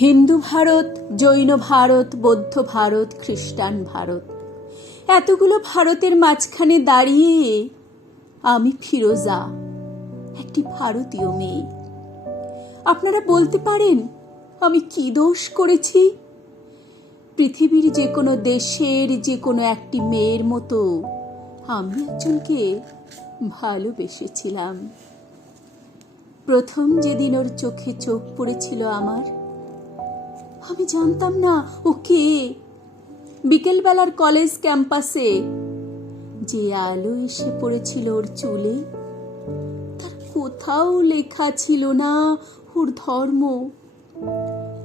হিন্দু ভারত, জৈন ভারত, বৌদ্ধ ভারত, খ্রিস্টান ভারত, এতগুলো ভারতের মাঝখানে দাঁড়িয়ে আমি ফিরোজা, একটি ভারতীয় মেয়ে। আপনারা বলতে পারেন আমি কি দোষ করেছি? পৃথিবীর যে কোনো দেশের যে কোনো একটি মেয়ের মতো আমি একজনকে ভালোবেসেছিলাম। প্রথম যেদিন ওর চোখে চোখ পড়েছিল আমার, আমি জানতাম না ও কে। বিকেলবেলার কলেজ ক্যাম্পাসে যে আলো এসে পড়েছিল ওর চুলে, তার কোথাও লেখা ছিল না ওর ধর্ম।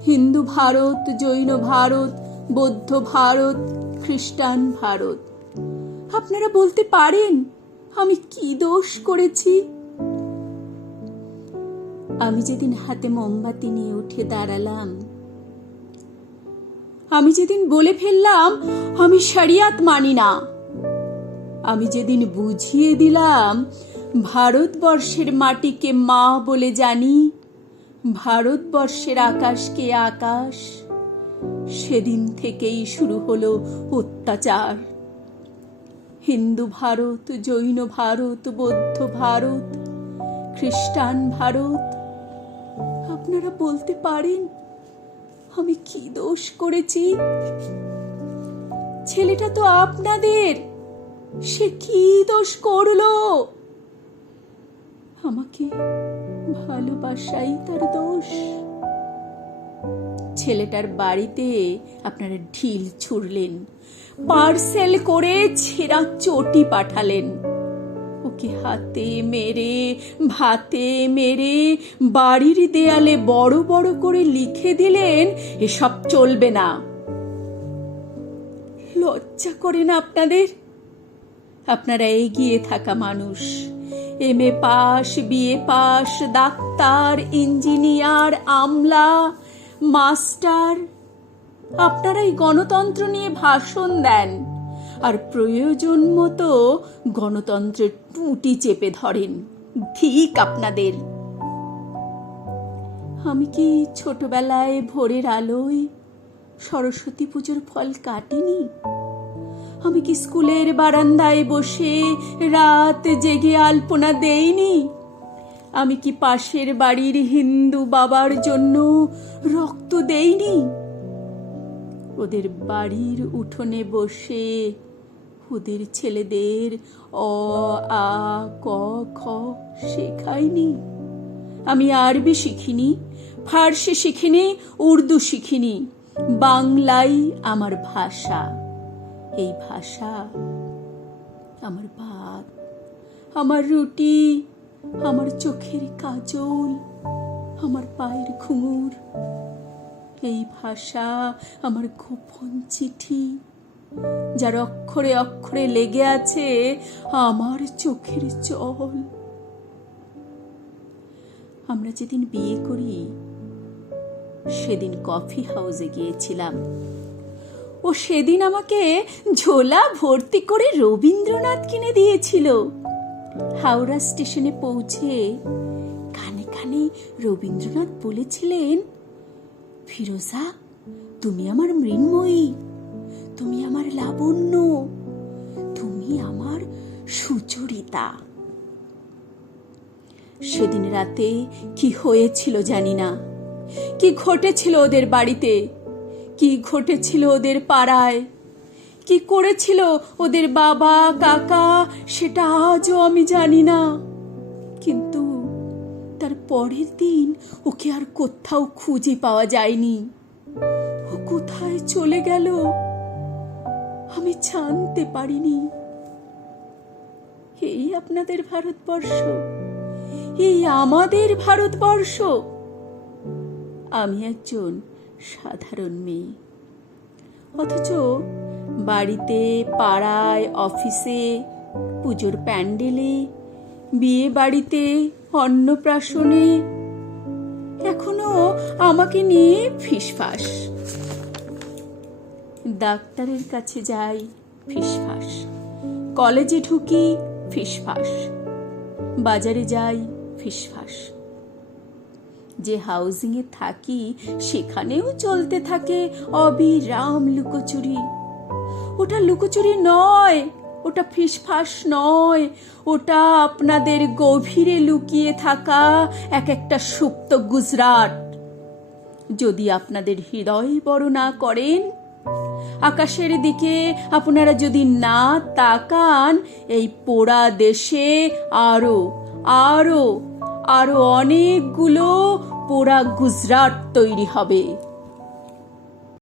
হিন্দু ভারত, জৈন ভারত, বৌদ্ধ ভারত, খ্রিস্টান ভারত। আপনারা বলতে পারেন আমি কি দোষ করেছি? আমি যেদিন হাতে মোমবাতি নিয়ে উঠে দাঁড়ালাম, আমি যেদিন বলে ফেললাম আমি শরিয়াত মানি না, আমি যেদিন বুঝিয়ে দিলাম ভারতবর্ষের মাটিকে মা বলে জানি, ভারতবর্ষের আকাশকে আকাশ, সেদিন থেকেই শুরু হলো অত্যাচার। হিন্দু ভারত, জৈন ভারত, বৌদ্ধ ভারত, খ্রিস্টান ভারত। আপনারা বলতে পারেন আমি কি দোষ করেছি? ছেলেটা তো আপনাদের, সে কি দোষ করলো? আমাকে ভালোবাসাই তার দোষ। ছেলেটার বাড়িতে আপনারা ঢিল ছুড়লেন, পার্সেল করে ছেঁড়া চটি পাঠালেন, ওকে হাতে মেরে, ভাতে মেরে, বাড়ির দেয়ালে বড় বড় করে লিখে দিলেন এসব চলবে না। লজ্জা করে না আপনাদের? আপনারা এগিয়ে থাকা মানুষ, MA pass, BA pass, doctor, engineer, আমলা, মাস্টার, আপনারাই গণতন্ত্র নিয়ে ভাষণ দেন আর প্রয়োজন মতো গণতন্ত্রের টুটি চেপে ধরেন। ঠিক আপনাদের। আমি কি ছোটবেলায় ভোরের আলোয় সরস্বতী পুজোর ফল কাটিনি? আমি কি স্কুলের বারান্দায় বসে রাত জেগে আলপনা দেইনি? আমি কি পাশের বাড়ির হিন্দু বাবার জন্য রক্ত দেইনি? ওদের বাড়ির উঠোনে বসে ওদের ছেলেদের অ, আ, ক, খ শেখাইনি? আমি আরবি শিখিনি, ফার্সি শিখিনি, উর্দু শিখিনি, বাংলাই আমার ভাষা। এই ভাষা আমার ভাত, আমার রুটি, আমার চোখের কাজল, আমার পায়ের ঘুঙুর। এই ভাষা আমার গোপন চিঠি, যার অক্ষরে অক্ষরে লেগে আছে আমার চোখের জল। আমরা যেদিন বিয়ে করি সেদিন কফি হাউসে গিয়েছিলাম। ও সেদিন আমাকে ঝোলা ভর্তি করে রবীন্দ্রনাথ কিনে দিয়েছিল। হাওড়া স্টেশনে পৌঁছে কানে কানে রবীন্দ্রনাথ বলেছিলেন, ফিরোজা তুমি আমার মৃন্ময়ী, তুমি আমার লাবণ্য, তুমি আমার সুচরিতা। সেদিন রাতে কি হয়েছিল জানি না, কি ঘটেছিল ওদের বাড়িতে, কি ঘটেছিল ওদের পাড়ায়, কি করেছিল ওদের বাবা কাকা, সেটা আজও আমি জানি না। কিন্তু তার পরের দিন ওকে আর কোথাও খুঁজে পাওয়া যায়নি। ও কোথায় চলে গেল আমি জানতে পারিনি। এই আপনাদের ভারতবর্ষ, এই আমাদের ভারতবর্ষ। আমি একজন সাধারণ মেয়ে, অথচ বাড়িতে, পাড়ায়, অফিসে, পুজোর প্যান্ডেলে, বিয়ে বাড়িতে, অন্নপ্রাশনে এখনো আমাকে নিয়ে ফিসফাস। ডাক্তারের কাছে যাই, ফিসফাস। কলেজে ঢুকি, ফিসফাস। বাজারে যাই, ফিসফাস। যে হাউজিংয়ে থাকি সেখানেও চলতে থাকে অবিরাম লুকোচুরি। ওটা লুকোচুরি নয়, ওটা ফিসফাস নয়, ওটা আপনাদের গভীরে লুকিয়ে থাকা এক একটা সুপ্ত গুজরাট। যদি আপনাদের হৃদয় বড় না করেন, আকাশের দিকে আপনারা যদি না তাকান, এই পোড়া দেশে আরো আরো আরো অনেকগুলো পোড়া গুজরাট তৈরি হবে।